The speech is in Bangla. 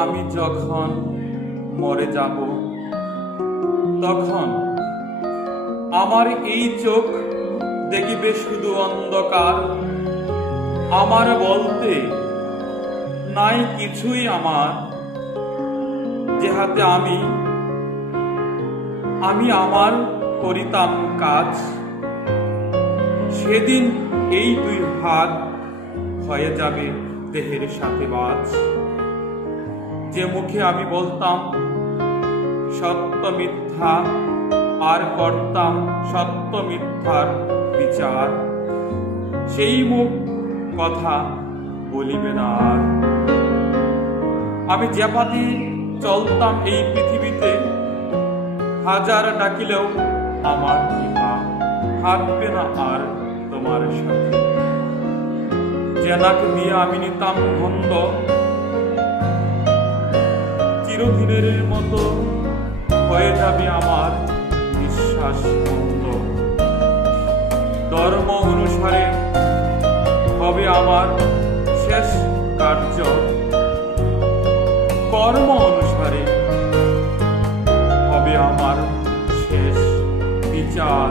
আমি যখন মরে যাব তখন আমার এই চোখ দেখিবে শুধু অন্ধকার। আমার বলতে নাই কিছুই আমার, যে হাতে আমি আমার করিতাম কাজ। সেদিন এই দুই হাত হয়ে যাবে দেহের সাথে বাজ। যে মুখে আমি বলতাম সত্য মিথ্যা আর করতাম সত্য মিথ্যার বিচার, সেই মুখ কথা বলিবে না আর। আমি যে পথে চলতাম এই পৃথিবীতে, হাজার ডাকিলেও আমার কৃপা থাকবে না আর তোমার সাথে। যে নাক দিয়ে আমি নিতাম গন্ধ, চিরদিনের মতো হয়ে যাবে আমার বিশ্বাস বন্ধ। ধর্ম অনুসারে হবে আমার শেষ কার্য, কর্ম অনুসারে হবে আমার শেষ বিচার।